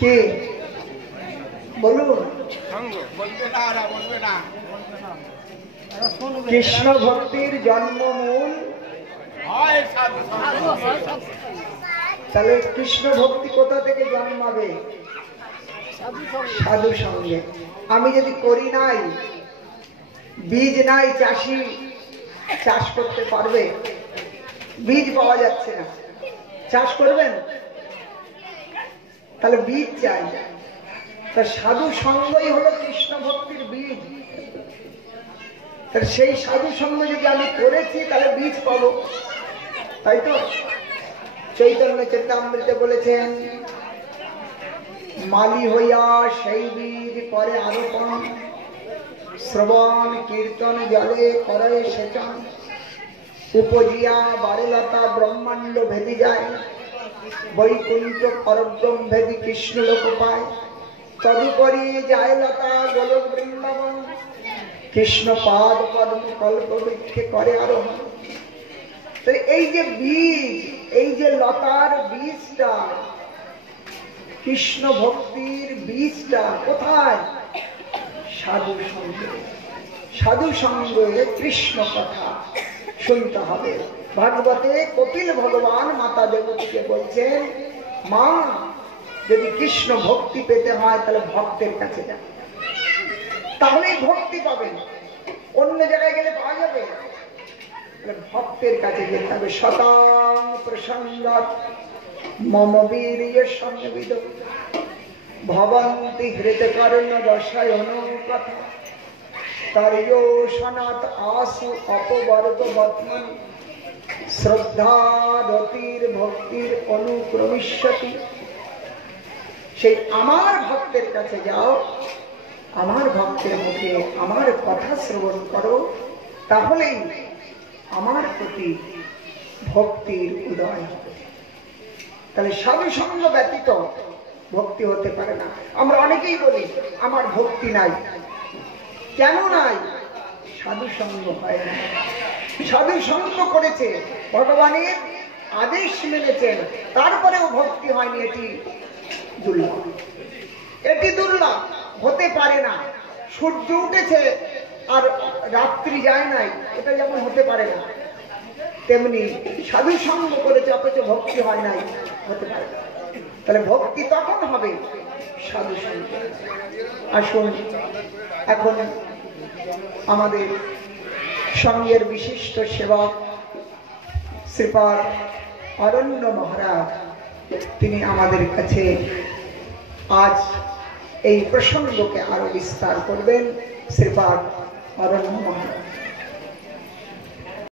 কে বলুন? কৃষ্ণ ভক্তির জন্মমূল। তাহলে কৃষ্ণ ভক্তি কোথা থেকে জন্মাবে? সাধু সঙ্গে। আমি যদি করি নাই, বীজ নাই, চাষি চাষ করতে পারবে? বীজ পাওয়া যাচ্ছে না, চাষ করবেন? তাহলে বীজ চাই। তা সাধু সঙ্গই হলো কৃষ্ণ ভক্তির বীজ। তাহলে সেই সাধু সঙ্গ যদি আমি করেছি তাহলে বীজ পাবো, তাই তো? চৈতন্য চরিতামৃতে বলেছেন, মালি হইয়া সেই বীজ পরে আরোপণ, শ্রবণ কীর্তন জলে করে সেচন, উপজিয়া বারেলতা ব্রহ্মাণ্ড ভেদি যায়, বৈকুণ্ঠ পরব্রহ্ম ভেদি কৃষ্ণ লোক পায়, তদুপরি যায় লতা গোলক বৃন্দাবন, কৃষ্ণ পাদ পদ্ম কল্প বৃক্ষে করে আরোহণ। তো এই যে বীজ, এই যে লতার বীজটা, কৃষ্ণ ভক্তির বীজটা কোথায়? সাধু সঙ্গে। সাধু সঙ্গে কৃষ্ণ কথা শুনতে হবে। ভাগবতে কপিল ভগবান মাতা দেবতীকে বলছেন, মা যদি কৃষ্ণ ভক্তি পেতে হয় তাহলে ভক্তের কাছে যান, তাহলেই ভক্তি পাবেন। অন্য জায়গায় গেলে পাওয়া যাবে? ভক্তের কাছে যেতে হবে। শতাং প্রসঙ্গাৎ মম বীর্য সন্নিবিদ ভবন্তি হৃতকর্ণ রসায়ন কথা, তারয়ো সনাত আসু অপবর্গ বর্তমান, শ্রদ্ধা রতির ভক্তির অনুক্রমিষ্যতি। সেই আমার ভক্তের কাছে যাও, আমার ভক্তের মুখে আমার কথা শ্রবণ করো, তাহলেই আমার প্রতি ভক্তির উদয় হবে। তাহলে সাধু সঙ্গ ব্যতীত ভক্তি হতে পারে না। আমরা অনেকেই বলি আমার ভক্তি নাই। কেন নাই? সাধু সঙ্গ হয় না। সাধু সঙ্গ করেছে, ভগবানের আদেশ মেনেছেন, তারপরেও ভক্তি হয়নি, এটি দুর্লভ। এটি দুর্লভ, হতে পারে না। সূর্য উঠেছে আর রাত্রি যায় নাই, এটা যেমন হতে পারে না, তেমনি সাধু সঙ্গ করেছে অথচ ভক্তি হয় নাই, হতে পারে না। তাহলে ভক্তি তখন হবে সাধু সঙ্গ। আসুন এখন আমাদের সঙ্গের বিশিষ্ট সেবক শ্রীপাদ অরণ্য মহারাজ, তিনি আমাদের কাছে আজ এই প্রসঙ্গকে আরো বিস্তার করবেন। শ্রীপাদ অরণ্য মহারাজ।